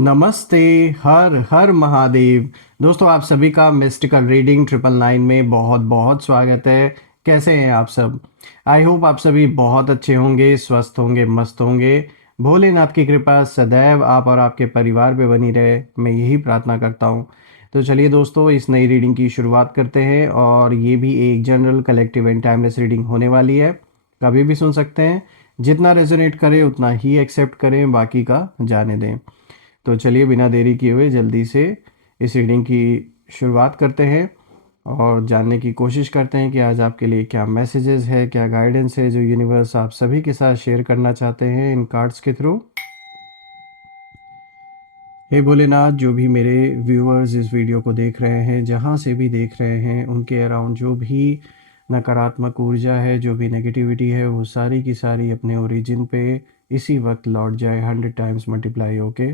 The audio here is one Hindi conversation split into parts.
नमस्ते। हर हर महादेव। दोस्तों आप सभी का मिस्टिकल रीडिंग 999 में बहुत बहुत स्वागत है। कैसे हैं आप सब? आई होप आप सभी बहुत अच्छे होंगे, स्वस्थ होंगे, मस्त होंगे। भोलेनाथ की कृपा सदैव आप और आपके परिवार पे बनी रहे, मैं यही प्रार्थना करता हूँ। तो चलिए दोस्तों, इस नई रीडिंग की शुरुआत करते हैं। और ये भी एक general collective and timeless reading होने वाली है। कभी भी सुन सकते हैं। जितना रेजोनेट करे उतना ही एक्सेप्ट करें, बाकी का जाने दें। तो चलिए बिना देरी किए हुए जल्दी से इस रीडिंग की शुरुआत करते हैं और जानने की कोशिश करते हैं कि आज आपके लिए क्या मैसेजेस है, क्या गाइडेंस है जो यूनिवर्स आप सभी के साथ शेयर करना चाहते हैं इन कार्ड्स के थ्रू। हे भोलेनाथ, जो भी मेरे व्यूअर्स इस वीडियो को देख रहे हैं, जहाँ से भी देख रहे हैं, उनके अराउंड जो भी नकारात्मक ऊर्जा है, जो भी नेगेटिविटी है, वो सारी की सारी अपने ओरिजिन पे इसी वक्त लौट जाए 100 टाइम्स मल्टीप्लाई होके।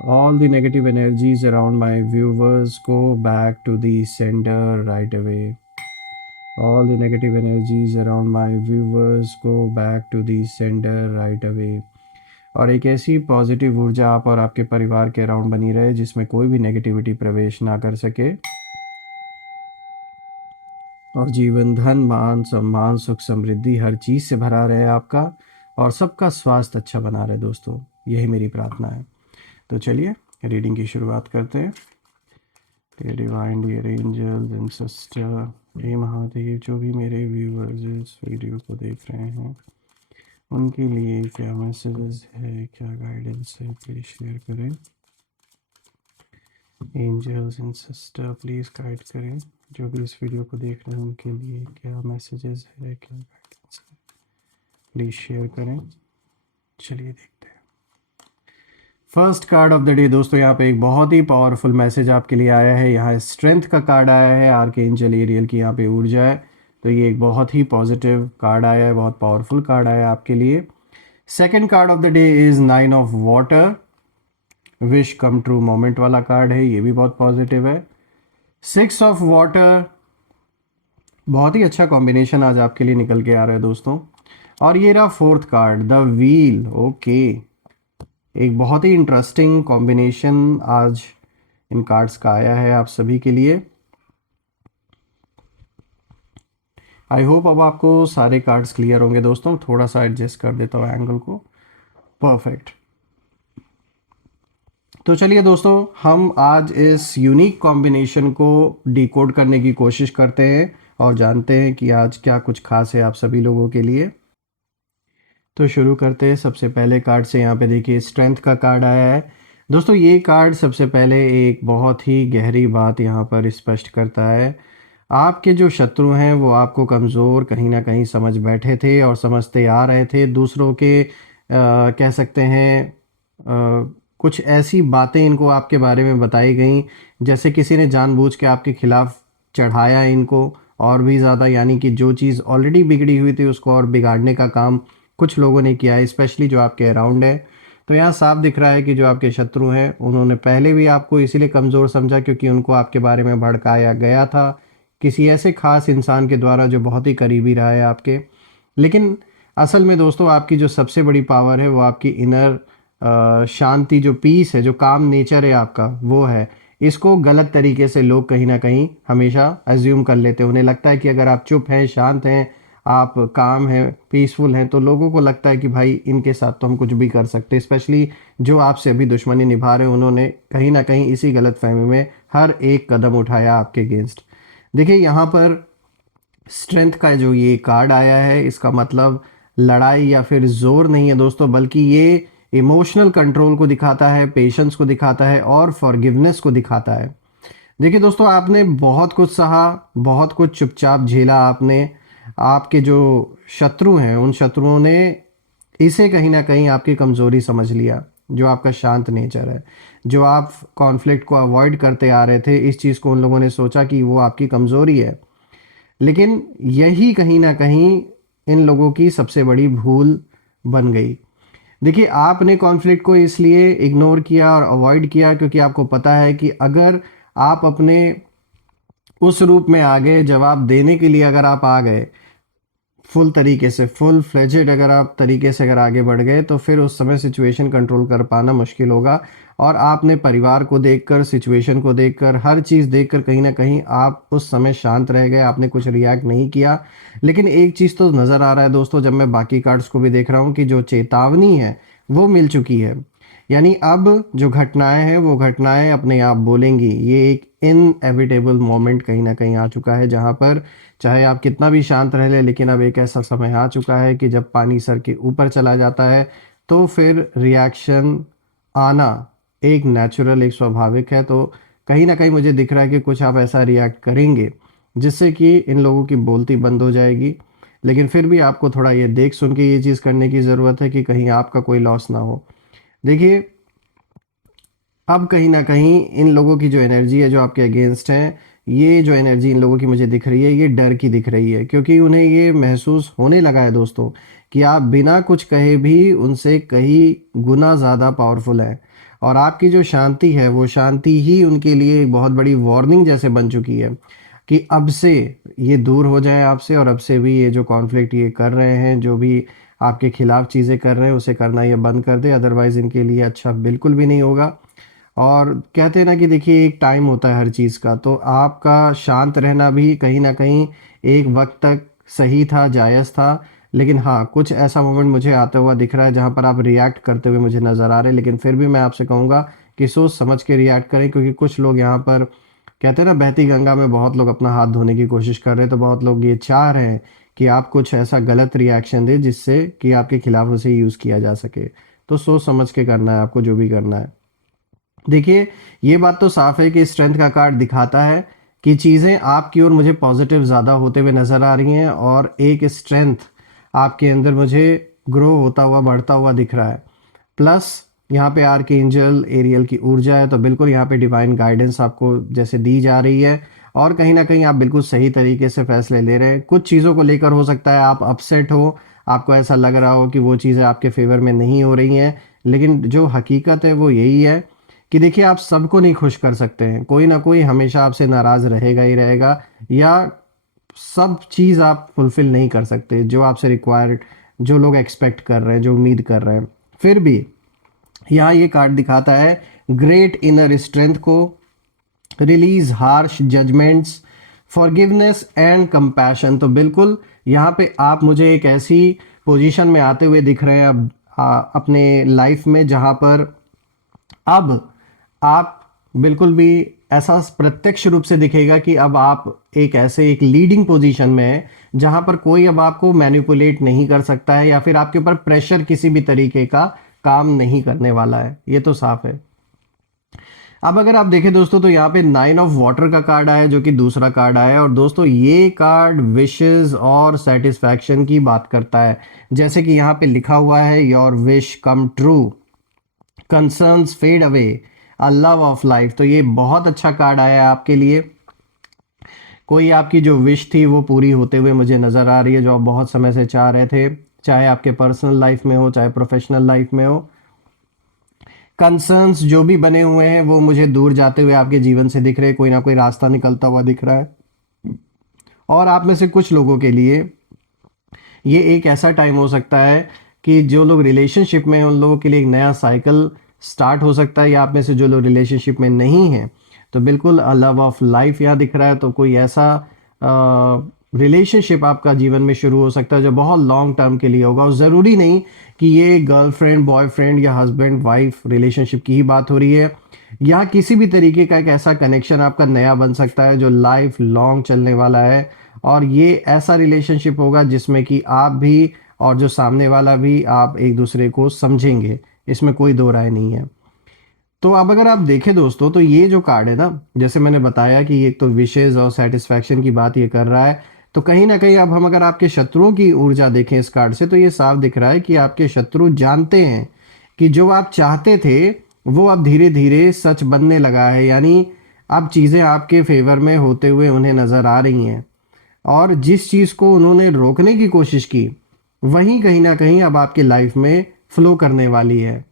All the negative energies around my viewers go back to the sender right away. All the negative energies around my viewers go back to the sender right away. और एक ऐसी पॉजिटिव ऊर्जा आप और आपके परिवार के अराउंड बनी रहे जिसमें कोई भी नेगेटिविटी प्रवेश ना कर सके। और जीवन धन मान सम्मान सुख समृद्धि हर चीज़ से भरा रहे आपका, और सबका स्वास्थ्य अच्छा बना रहे दोस्तों, यही मेरी प्रार्थना है। तो चलिए रीडिंग की शुरुआत करते हैं। Dear divine, dear angels and sister, हे महादेव, जो भी मेरे व्यूअर्स इस वीडियो को देख रहे हैं उनके लिए क्या मैसेजेस है, क्या गाइडेंस है, प्लीज शेयर करें। Angels and sister please guide करें। जो भी इस वीडियो को देख रहे हैं उनके लिए क्या मैसेजेस है, क्या गाइडेंस है, प्लीज़ शेयर करें। चलिए देखते हैं। First card of the day दोस्तों, यहाँ पे एक बहुत ही पावरफुल मैसेज आपके लिए आया है। यहाँ स्ट्रेंथ का कार्ड आया है, आर्कएंजल एरियल की यहाँ पे ऊर्जा है। तो ये एक बहुत ही पॉजिटिव कार्ड आया है, बहुत पावरफुल कार्ड आया है आपके लिए। Second card of the day is 9 of water, wish come true moment वाला कार्ड है, ये भी बहुत पॉजिटिव है। 6 ऑफ वाटर, बहुत ही अच्छा कॉम्बिनेशन आज आपके लिए निकल के आ रहा है दोस्तों। और ये रहा fourth card, the wheel. Okay, एक बहुत ही इंटरेस्टिंग कॉम्बिनेशन आज इन कार्ड्स का आया है आप सभी के लिए। आई होप अब आपको सारे कार्ड्स क्लियर होंगे दोस्तों। थोड़ा सा एडजस्ट कर देता हूँ एंगल को। परफेक्ट। तो चलिए दोस्तों, हम आज इस यूनिक कॉम्बिनेशन को डिकोड करने की कोशिश करते हैं और जानते हैं कि आज क्या कुछ खास है आप सभी लोगों के लिए। तो शुरू करते हैं सबसे पहले कार्ड से। यहाँ पे देखिए स्ट्रेंथ का कार्ड आया है दोस्तों। ये कार्ड सबसे पहले एक बहुत ही गहरी बात यहाँ पर स्पष्ट करता है। आपके जो शत्रु हैं वो आपको कमज़ोर कहीं ना कहीं समझ बैठे थे और समझते आ रहे थे। दूसरों के कह सकते हैं कुछ ऐसी बातें इनको आपके बारे में बताई गई जैसे किसी ने जानबूझ के आपके खिलाफ चढ़ाया इनको और भी ज़्यादा, यानी कि जो चीज़ ऑलरेडी बिगड़ी हुई थी उसको और बिगाड़ने का काम कुछ लोगों ने किया है, स्पेशली जो आपके अराउंड है। तो यहाँ साफ दिख रहा है कि जो आपके शत्रु हैं उन्होंने पहले भी आपको इसीलिए कमज़ोर समझा क्योंकि उनको आपके बारे में भड़काया गया था किसी ऐसे खास इंसान के द्वारा जो बहुत ही करीबी रहा है आपके। लेकिन असल में दोस्तों आपकी जो सबसे बड़ी पावर है वो आपकी इनर शांति, जो पीस है, जो काम नेचर है आपका, वो है। इसको गलत तरीके से लोग कहीं ना कहीं हमेशा एज्यूम कर लेते हैं। उन्हें लगता है कि अगर आप चुप हैं, शांत हैं, आप काम हैं, पीसफुल हैं, तो लोगों को लगता है कि भाई इनके साथ तो हम कुछ भी कर सकते हैं। स्पेशली जो आपसे अभी दुश्मनी निभा रहे हैं उन्होंने कहीं ना कहीं इसी गलतफहमी में हर एक कदम उठाया आपके अगेंस्ट। देखिए यहाँ पर स्ट्रेंथ का जो ये कार्ड आया है इसका मतलब लड़ाई या फिर जोर नहीं है दोस्तों, बल्कि ये इमोशनल कंट्रोल को दिखाता है, पेशेंस को दिखाता है और फॉरगिवनेस को दिखाता है। देखिए दोस्तों, आपने बहुत कुछ सहा, बहुत कुछ चुपचाप झेला आपने। आपके जो शत्रु हैं उन शत्रुओं ने इसे कहीं ना कहीं आपकी कमज़ोरी समझ लिया, जो आपका शांत नेचर है, जो आप कॉन्फ्लिक्ट को अवॉइड करते आ रहे थे। इस चीज़ को उन लोगों ने सोचा कि वो आपकी कमज़ोरी है, लेकिन यही कहीं ना कहीं इन लोगों की सबसे बड़ी भूल बन गई। देखिए आपने कॉन्फ्लिक्ट को इसलिए इग्नोर किया और अवॉइड किया क्योंकि आपको पता है कि अगर आप अपने उस रूप में आ गए, जवाब देने के लिए अगर आप आ गए, फुल तरीके से, फुल फ्लेजेड अगर आप तरीके से अगर आगे बढ़ गए तो फिर उस समय सिचुएशन कंट्रोल कर पाना मुश्किल होगा। और आपने परिवार को देखकर, सिचुएशन को देखकर, हर चीज़ देखकर कहीं ना कहीं आप उस समय शांत रह गए, आपने कुछ रिएक्ट नहीं किया। लेकिन एक चीज़ तो नज़र आ रहा है दोस्तों, जब मैं बाकी कार्ड्स को भी देख रहा हूँ, कि जो चेतावनी है वो मिल चुकी है। यानी अब जो घटनाएं हैं वो घटनाएं अपने आप बोलेंगी। ये एक इनएविटेबल मोमेंट कहीं ना कहीं आ चुका है, जहाँ पर चाहे आप कितना भी शांत रह ले, लेकिन अब एक ऐसा समय आ चुका है कि जब पानी सर के ऊपर चला जाता है तो फिर रिएक्शन आना एक नेचुरल, एक स्वाभाविक है। तो कहीं ना कहीं मुझे दिख रहा है कि कुछ आप ऐसा रिएक्ट करेंगे जिससे कि इन लोगों की बोलती बंद हो जाएगी। लेकिन फिर भी आपको थोड़ा ये देख सुन के ये चीज़ करने की ज़रूरत है कि कहीं आपका कोई लॉस ना हो। देखिए, अब कहीं न कहीं इन लोगों की जो एनर्जी है जो आपके अगेंस्ट हैं, ये जो एनर्जी इन लोगों की मुझे दिख रही है, ये डर की दिख रही है, क्योंकि उन्हें ये महसूस होने लगा है दोस्तों कि आप बिना कुछ कहे भी उनसे कहीं गुना ज़्यादा पावरफुल हैं। और आपकी जो शांति है, वो शांति ही उनके लिए एक बहुत बड़ी वार्निंग जैसे बन चुकी है कि अब से ये दूर हो जाएँ आपसे, और अब से भी ये जो कॉन्फ्लिक्ट ये कर रहे हैं, जो भी आपके खिलाफ चीज़ें कर रहे हैं, उसे करना ये बंद कर दें, अदरवाइज़ इनके लिए अच्छा बिल्कुल भी नहीं होगा। और कहते हैं ना कि देखिए, एक टाइम होता है हर चीज़ का, तो आपका शांत रहना भी कहीं न कहीं एक वक़्त तक सही था, जायज़ था। लेकिन हाँ, कुछ ऐसा मोमेंट मुझे आता हुआ दिख रहा है जहाँ पर आप रिएक्ट करते हुए मुझे नज़र आ रहे हैं। लेकिन फिर भी मैं आपसे कहूँगा कि सोच समझ के रिएक्ट करें, क्योंकि कुछ लोग यहाँ पर कहते हैं ना, बहती गंगा में बहुत लोग अपना हाथ धोने की कोशिश कर रहे हैं, तो बहुत लोग ये चाह रहे हैं कि आप कुछ ऐसा गलत रिएक्शन दें जिससे कि आपके खिलाफ उसे यूज़ किया जा सके। तो सोच समझ के करना है आपको जो भी करना है। देखिए, ये बात तो साफ है कि स्ट्रेंथ का कार्ड दिखाता है कि चीज़ें आपकी ओर मुझे पॉजिटिव ज़्यादा होते हुए नज़र आ रही हैं, और एक स्ट्रेंथ आपके अंदर मुझे ग्रो होता हुआ, बढ़ता हुआ दिख रहा है। प्लस यहाँ पे आर्कएंजल एरियल की ऊर्जा है, तो बिल्कुल यहाँ पे डिवाइन गाइडेंस आपको जैसे दी जा रही है, और कहीं ना कहीं आप बिल्कुल सही तरीके से फैसले ले रहे हैं। कुछ चीज़ों को लेकर हो सकता है आप अपसेट हो, आपको ऐसा लग रहा हो कि वो चीज़ें आपके फेवर में नहीं हो रही हैं, लेकिन जो हकीकत है वो यही है कि देखिए, आप सबको नहीं खुश कर सकते हैं, कोई ना कोई हमेशा आपसे नाराज़ रहेगा ही रहेगा, या सब चीज़ आप फुलफ़िल नहीं कर सकते जो आपसे रिक्वायर्ड, जो लोग एक्सपेक्ट कर रहे हैं, जो उम्मीद कर रहे हैं। फिर भी यहाँ ये कार्ड दिखाता है ग्रेट इनर स्ट्रेंथ को, release harsh judgments, forgiveness and compassion. तो बिल्कुल यहाँ पे आप मुझे एक ऐसी पोजीशन में आते हुए दिख रहे हैं अब अपने लाइफ में, जहाँ पर अब आप बिल्कुल भी ऐसा प्रत्यक्ष रूप से दिखेगा कि अब आप एक ऐसे एक लीडिंग पोजीशन में हैं जहां पर कोई अब आपको मैनिपुलेट नहीं कर सकता है, या फिर आपके ऊपर प्रेशर किसी भी तरीके का काम नहीं करने वाला है। ये तो साफ है। अब अगर आप देखें दोस्तों, तो यहाँ पे 9 ऑफ वाटर का कार्ड आया, जो कि दूसरा कार्ड आया है। और दोस्तों, ये कार्ड विशेस और सेटिस्फैक्शन की बात करता है। जैसे कि यहाँ पे लिखा हुआ है, your wish come true, concerns fade away, a love of life. तो ये बहुत अच्छा कार्ड आया है आपके लिए। कोई आपकी जो विश थी वो पूरी होते हुए मुझे नज़र आ रही है, जो आप बहुत समय से चाह रहे थे, चाहे आपके पर्सनल लाइफ में हो, चाहे प्रोफेशनल लाइफ में हो। कंसर्न्स जो भी बने हुए हैं वो मुझे दूर जाते हुए आपके जीवन से दिख रहे हैं, कोई ना कोई रास्ता निकलता हुआ दिख रहा है। और आप में से कुछ लोगों के लिए ये एक ऐसा टाइम हो सकता है कि जो लोग रिलेशनशिप में हैं उन लोगों के लिए एक नया साइकिल स्टार्ट हो सकता है, या आप में से जो लोग रिलेशनशिप में नहीं हैं तो बिल्कुल लव ऑफ लाइफ यहाँ दिख रहा है। तो कोई ऐसा रिलेशनशिप आपका जीवन में शुरू हो सकता है जो बहुत लॉन्ग टर्म के लिए होगा, और ज़रूरी नहीं कि ये गर्लफ्रेंड बॉयफ्रेंड या हस्बैंड वाइफ रिलेशनशिप की ही बात हो रही है। यहाँ किसी भी तरीके का एक ऐसा कनेक्शन आपका नया बन सकता है जो लाइफ लॉन्ग चलने वाला है, और ये ऐसा रिलेशनशिप होगा जिसमें कि आप भी और जो सामने वाला भी, आप एक दूसरे को समझेंगे, इसमें कोई दो राय नहीं है। तो अब अगर आप देखें दोस्तों, तो ये जो कार्ड है ना, जैसे मैंने बताया कि ये तो विशेष और सेटिस्फैक्शन की बात ये कर रहा है, तो कहीं ना कहीं अब हम अगर आपके शत्रुओं की ऊर्जा देखें इस कार्ड से, तो ये साफ दिख रहा है कि आपके शत्रु जानते हैं कि जो आप चाहते थे वो अब धीरे धीरे सच बनने लगा है। यानी अब चीज़ें आपके फेवर में होते हुए उन्हें नज़र आ रही हैं, और जिस चीज़ को उन्होंने रोकने की कोशिश की वहीं कहीं ना कहीं अब आपके लाइफ में फ्लो करने वाली है।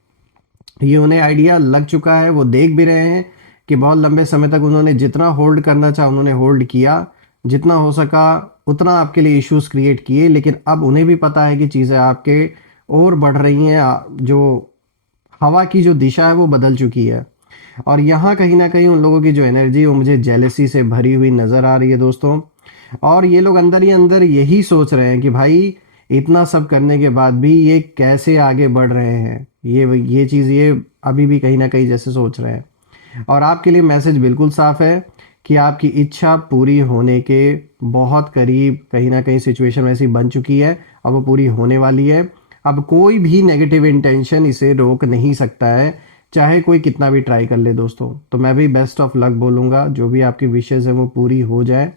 ये उन्हें आइडिया लग चुका है, वो देख भी रहे हैं कि बहुत लंबे समय तक उन्होंने जितना होल्ड करना चाहा उन्होंने होल्ड किया, जितना हो सका उतना आपके लिए इश्यूज क्रिएट किए, लेकिन अब उन्हें भी पता है कि चीज़ें आपके और बढ़ रही हैं, जो हवा की जो दिशा है वो बदल चुकी है। और यहाँ कहीं ना कहीं उन लोगों की जो एनर्जी है वो मुझे जेलसी से भरी हुई नज़र आ रही है दोस्तों। और ये लोग अंदर ही अंदर यही सोच रहे हैं कि भाई इतना सब करने के बाद भी ये कैसे आगे बढ़ रहे हैं, ये चीज़ ये अभी भी कहीं ना कहीं जैसे सोच रहे हैं। और आपके लिए मैसेज बिल्कुल साफ है कि आपकी इच्छा पूरी होने के बहुत करीब कहीं ना कहीं सिचुएशन वैसी बन चुकी है, अब वो पूरी होने वाली है। अब कोई भी नेगेटिव इंटेंशन इसे रोक नहीं सकता है, चाहे कोई कितना भी ट्राई कर ले दोस्तों। तो मैं भी बेस्ट ऑफ लक बोलूँगा, जो भी आपकी विशेज़ है वो पूरी हो जाए।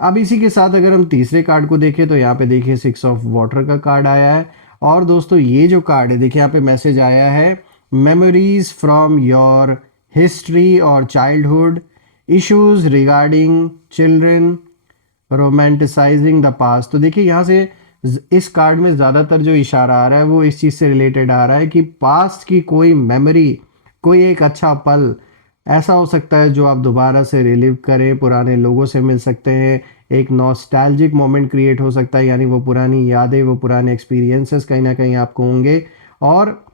अब इसी के साथ अगर हम तीसरे कार्ड को देखें तो यहाँ पे देखिए 6 ऑफ वाटर का कार्ड आया है। और दोस्तों ये जो कार्ड है देखिए यहाँ पे मैसेज आया है, मेमोरीज फ्रॉम योर हिस्ट्री और childhood, issues regarding children, romanticising the past. तो देखिए यहाँ से इस कार्ड में ज़्यादातर जो इशारा आ रहा है वो इस चीज़ से रिलेटेड आ रहा है कि पास्ट की कोई मेमोरी, कोई एक अच्छा पल ऐसा हो सकता है जो आप दोबारा से रिलीव करें, पुराने लोगों से मिल सकते हैं, एक नॉस्टैल्जिक मोमेंट क्रिएट हो सकता है, यानी वो पुरानी यादें, वो पुराने एक्सपीरियंसेस कहीं ना कहीं आपको होंगे। और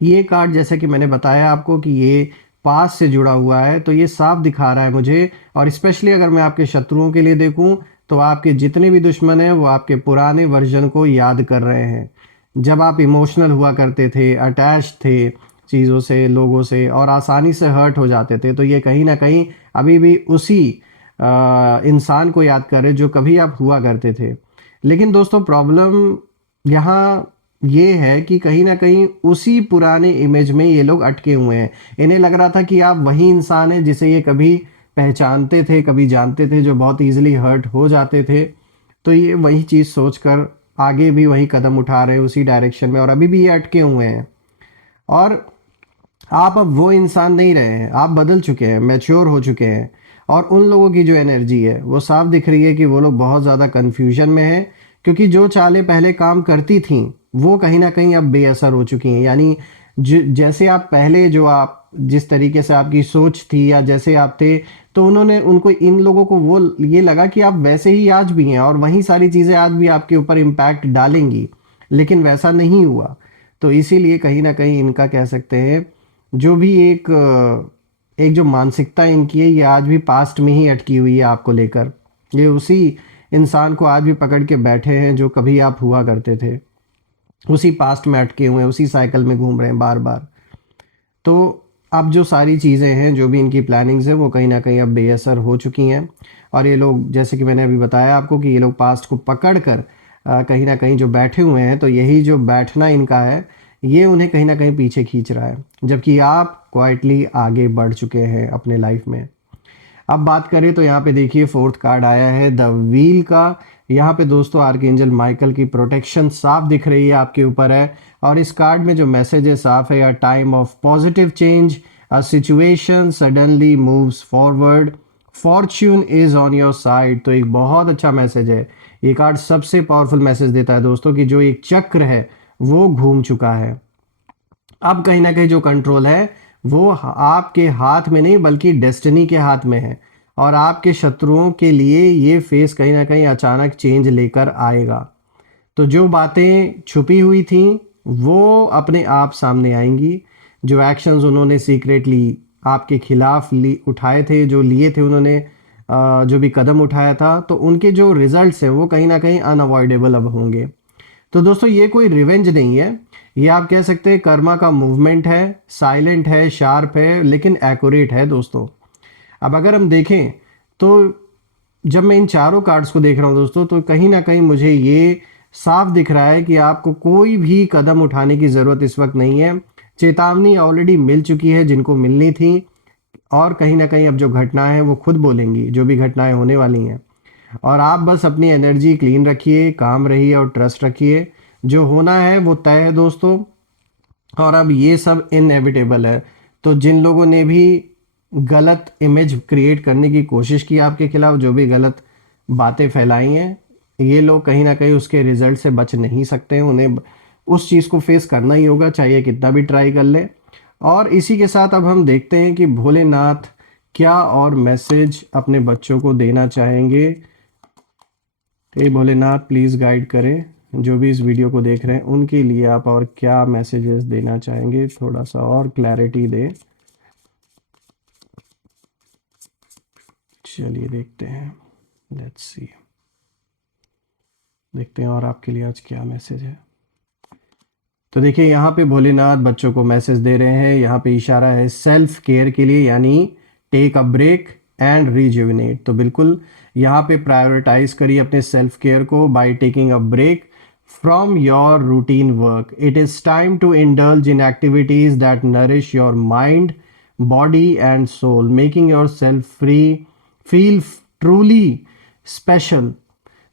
ये कार्ड जैसे कि मैंने बताया आपको कि ये पास से जुड़ा हुआ है, तो ये साफ दिखा रहा है मुझे। और स्पेशली अगर मैं आपके शत्रुओं के लिए देखूं तो आपके जितने भी दुश्मन हैं वो आपके पुराने वर्जन को याद कर रहे हैं, जब आप इमोशनल हुआ करते थे, अटैच थे चीज़ों से, लोगों से, और आसानी से हर्ट हो जाते थे। तो ये कहीं ना कहीं अभी भी उसी इंसान को याद कर रहे जो कभी आप हुआ करते थे। लेकिन दोस्तों प्रॉब्लम यहाँ ये है कि कहीं ना कहीं उसी पुराने इमेज में ये लोग अटके हुए हैं। इन्हें लग रहा था कि आप वही इंसान हैं जिसे ये कभी पहचानते थे, कभी जानते थे, जो बहुत इजीली हर्ट हो जाते थे। तो ये वही चीज़ सोचकर आगे भी वही कदम उठा रहे हैं उसी डायरेक्शन में, और अभी भी ये अटके हुए हैं। और आप अब वो इंसान नहीं रहे हैं, आप बदल चुके हैं, मैच्योर हो चुके हैं। और उन लोगों की जो एनर्जी है वो साफ दिख रही है कि वो लोग बहुत ज़्यादा कन्फ्यूजन में हैं, क्योंकि जो चालें पहले काम करती थीं वो कहीं ना कहीं अब बेअसर हो चुकी हैं। यानी जैसे आप पहले, जो आप जिस तरीके से आपकी सोच थी या जैसे आप थे, तो उन्होंने उनको इन लोगों को वो ये लगा कि आप वैसे ही आज भी हैं और वही सारी चीज़ें आज भी आपके ऊपर इम्पैक्ट डालेंगी, लेकिन वैसा नहीं हुआ। तो इसीलिए कहीं ना कहीं इनका कह सकते हैं जो भी एक जो मानसिकता इनकी है ये आज भी पास्ट में ही अटकी हुई है आपको लेकर। ये उसी इंसान को आज भी पकड़ के बैठे हैं जो कभी आप हुआ करते थे, उसी पास्ट में अटके हुए हैं, उसी साइकिल में घूम रहे हैं बार बार। तो अब जो सारी चीज़ें हैं, जो भी इनकी प्लानिंग्स हैं, वो कहीं ना कहीं अब बेअसर हो चुकी हैं। और ये लोग, जैसे कि मैंने अभी बताया आपको, कि ये लोग पास्ट को पकड़ कर कहीं ना कहीं जो बैठे हुए हैं, तो यही जो बैठना इनका है ये उन्हें कहीं ना कहीं पीछे खींच रहा है, जबकि आप क्वाइटली आगे बढ़ चुके हैं अपने लाइफ में। अब बात करें तो यहाँ पे देखिए फोर्थ कार्ड आया है द व्हील का। यहाँ पे दोस्तों आर्कएंजल माइकल की प्रोटेक्शन साफ दिख रही है आपके ऊपर है। और इस कार्ड में जो मैसेज है साफ है, a time of positive change, a situation suddenly moves forward, Fortune is on your side. तो एक बहुत अच्छा मैसेज है, ये कार्ड सबसे पावरफुल मैसेज देता है दोस्तों कि जो एक चक्र है वो घूम चुका है। अब कहीं ना कहीं जो कंट्रोल है वो आपके हाथ में नहीं बल्कि डेस्टिनी के हाथ में है। और आपके शत्रुओं के लिए ये फेस कहीं ना कहीं अचानक चेंज लेकर आएगा। तो जो बातें छुपी हुई थी वो अपने आप सामने आएंगी। जो एक्शंस उन्होंने सीक्रेटली आपके खिलाफ उठाए थे, जो लिए थे उन्होंने, जो भी कदम उठाया था, तो उनके जो रिजल्ट्स हैं वो कहीं ना कहीं अनअवॉइडेबल अब होंगे। तो दोस्तों ये कोई रिवेंज नहीं है, ये आप कह सकते हैं कर्मा का मूवमेंट है, साइलेंट है, शार्प है, लेकिन एक्यूरेट है दोस्तों। अब अगर हम देखें तो जब मैं इन चारों कार्ड्स को देख रहा हूं दोस्तों, तो कहीं ना कहीं मुझे ये साफ दिख रहा है कि आपको कोई भी कदम उठाने की ज़रूरत इस वक्त नहीं है। चेतावनी ऑलरेडी मिल चुकी है जिनको मिलनी थी, और कहीं ना कहीं अब जो घटनाएं हैं वो खुद बोलेंगी, जो भी घटनाएं होने वाली हैं। और आप बस अपनी एनर्जी क्लीन रखिए, काम रहिए और ट्रस्ट रखिए, जो होना है वो तय है दोस्तों। और अब ये सब इनएविटेबल है। तो जिन लोगों ने भी गलत इमेज क्रिएट करने की कोशिश की आपके खिलाफ, जो भी गलत बातें फैलाई हैं, ये लोग कहीं ना कहीं उसके रिजल्ट से बच नहीं सकते हैं। उन्हें उस चीज़ को फेस करना ही होगा, चाहिए कितना भी ट्राई कर ले। और इसी के साथ अब हम देखते हैं कि भोलेनाथ क्या और मैसेज अपने बच्चों को देना चाहेंगे? हे भोलेनाथ प्लीज़ गाइड करें, जो भी इस वीडियो को देख रहे हैं उनके लिए आप और क्या मैसेजेस देना चाहेंगे, थोड़ा सा और क्लैरिटी दें। चलिए देखते हैं, लेट्स सी, देखते हैं और आपके लिए आज क्या मैसेज है। तो देखिए यहाँ पे भोलेनाथ बच्चों को मैसेज दे रहे हैं, यहाँ पे इशारा है सेल्फ केयर के लिए, यानी take a break and rejuvenate. तो बिल्कुल यहाँ पे प्रायोरिटाइज करिए अपने सेल्फ केयर को by taking a break from your routine work. It is time to indulge in activities that nourish your mind, body and soul, making yourself free feel truly special.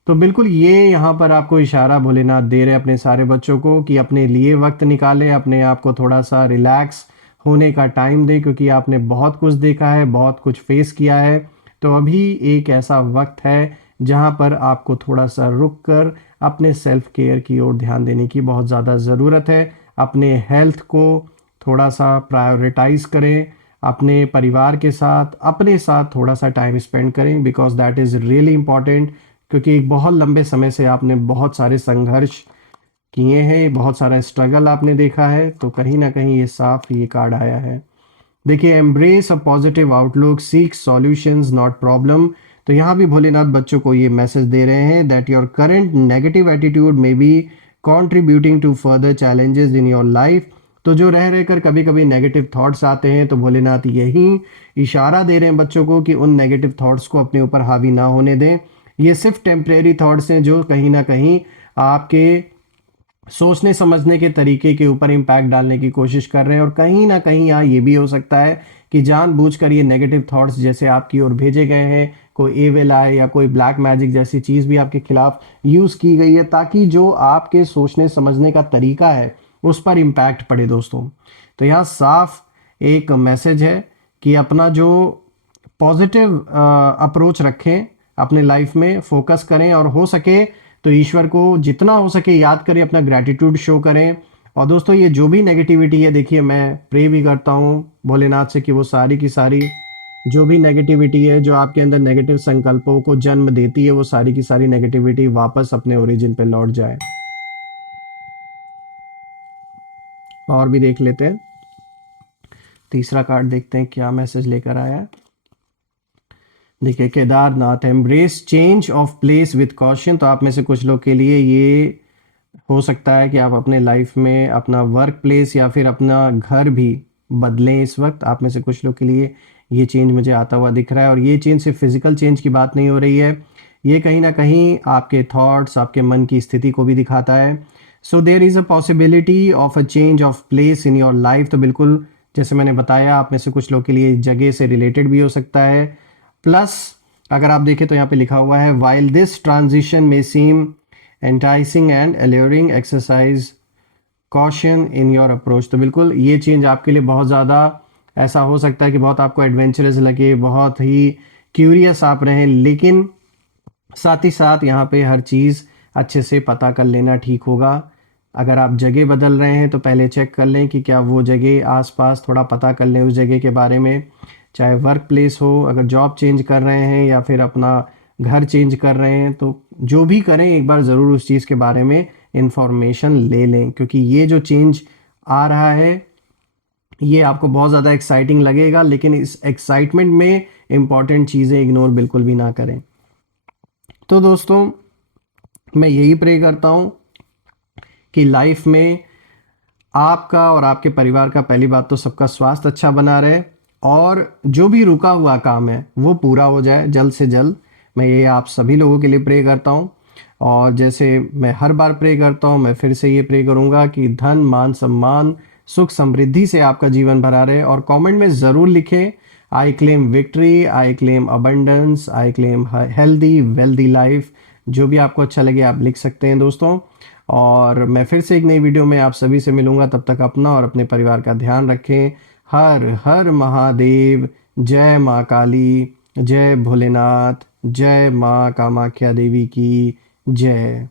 तो बिल्कुल ये यहाँ पर आपको इशारा भोलेनाथ दे रहे हैं अपने सारे बच्चों को कि अपने लिए वक्त निकालें, अपने आप को थोड़ा सा रिलैक्स होने का टाइम दें, क्योंकि आपने बहुत कुछ देखा है, बहुत कुछ फेस किया है। तो अभी एक ऐसा वक्त है जहाँ पर आपको थोड़ा सा रुक कर अपने सेल्फ केयर की ओर ध्यान देने की बहुत ज़्यादा ज़रूरत है। अपने हेल्थ को थोड़ा सा प्रायोरिटाइज करें, अपने परिवार के साथ, अपने साथ थोड़ा सा टाइम स्पेंड करें, because that is really important. क्योंकि एक बहुत लंबे समय से आपने बहुत सारे संघर्ष किए हैं, बहुत सारा स्ट्रगल आपने देखा है, तो कहीं ना कहीं ये साफ ये कार्ड आया है। देखिए embrace a positive outlook, seek solutions not problem. तो यहाँ भी भोलेनाथ बच्चों को ये मैसेज दे रहे हैं that your current negative attitude may be contributing to further challenges in your life. तो जो रह रहकर कभी कभी नेगेटिव थॉट्स आते हैं, तो भोलेनाथ यही इशारा दे रहे हैं बच्चों को कि उन नेगेटिव थॉट्स को अपने ऊपर हावी ना होने दें। ये सिर्फ टेम्परेरी थॉट्स हैं जो कहीं ना कहीं आपके सोचने समझने के तरीके के ऊपर इम्पैक्ट डालने की कोशिश कर रहे हैं। और कहीं ना कहीं यहाँ ये भी हो सकता है कि जानबूझकर ये नेगेटिव थॉट्स जैसे आपकी ओर भेजे गए हैं, कोई एविल आई या कोई ब्लैक मैजिक जैसी चीज़ भी आपके खिलाफ यूज़ की गई है, ताकि जो आपके सोचने समझने का तरीका है उस पर इम्पैक्ट पड़े दोस्तों। तो यहाँ साफ एक मैसेज है कि अपना जो पॉजिटिव अप्रोच रखें, अपने लाइफ में फोकस करें, और हो सके तो ईश्वर को जितना हो सके याद करें, अपना ग्रैटिट्यूड शो करें। और दोस्तों ये जो भी नेगेटिविटी है, देखिए मैं प्रे भी करता हूँ भोलेनाथ से कि वो सारी की सारी जो भी नेगेटिविटी है, जो आपके अंदर नेगेटिव संकल्पों को जन्म देती है, वो सारी की सारी नेगेटिविटी वापस अपने ओरिजिन पे लौट जाए। और भी देख लेते हैं, तीसरा कार्ड देखते हैं क्या मैसेज लेकर आया है। देखिए Kedarnath, embrace change of place with caution. तो आप में से कुछ लोग के लिए ये हो सकता है कि आप अपने लाइफ में अपना वर्क प्लेस या फिर अपना घर भी बदलें। इस वक्त आप में से कुछ लोग के लिए ये चेंज मुझे आता हुआ दिख रहा है, और ये चेंज सिर्फ फिजिकल चेंज की बात नहीं हो रही है, ये कहीं ना कहीं आपके थॉट्स, आपके मन की स्थिति को भी दिखाता है। So there is a possibility of a change of place in your life. तो बिल्कुल जैसे मैंने बताया, आप में से कुछ लोग के लिए जगह से रिलेटेड भी हो सकता है। प्लस अगर आप देखें तो यहाँ पे लिखा हुआ है वाइल दिस ट्रांजिशन में seem enticing and alluring, exercise caution in your approach. तो बिल्कुल ये चेंज आपके लिए बहुत ज़्यादा ऐसा हो सकता है कि बहुत आपको एडवेंचरस लगे, बहुत ही क्यूरियस आप रहें, लेकिन साथ ही साथ यहाँ पे हर चीज़ अच्छे से पता कर लेना ठीक होगा। अगर आप जगह बदल रहे हैं तो पहले चेक कर लें कि क्या वो जगह आसपास, थोड़ा पता कर लें उस जगह के बारे में। चाहे वर्क प्लेस हो, अगर जॉब चेंज कर रहे हैं या फिर अपना घर चेंज कर रहे हैं, तो जो भी करें एक बार ज़रूर उस चीज़ के बारे में इंफॉर्मेशन ले लें, क्योंकि ये जो चेंज आ रहा है ये आपको बहुत ज़्यादा एक्साइटिंग लगेगा, लेकिन इस एक्साइटमेंट में इंपॉर्टेंट चीज़ें इग्नोर बिल्कुल भी ना करें। तो दोस्तों मैं यही प्रे करता हूँ कि लाइफ में आपका और आपके परिवार का, पहली बात तो सबका स्वास्थ्य अच्छा बना रहे, और जो भी रुका हुआ काम है वो पूरा हो जाए जल्द से जल्द। मैं ये आप सभी लोगों के लिए प्रे करता हूँ। और जैसे मैं हर बार प्रे करता हूँ, मैं फिर से ये प्रे करूँगा कि धन, मान, सम्मान, सुख, समृद्धि से आपका जीवन भरा रहे। और कमेंट में ज़रूर लिखें I claim victory, I claim abundance, I claim healthy wealthy life. जो भी आपको अच्छा लगे आप लिख सकते हैं दोस्तों। और मैं फिर से एक नई वीडियो में आप सभी से मिलूंगा, तब तक अपना और अपने परिवार का ध्यान रखें। हर हर महादेव। जय माँ काली, जय भोलेनाथ, जय माँ कामाख्या देवी की जय।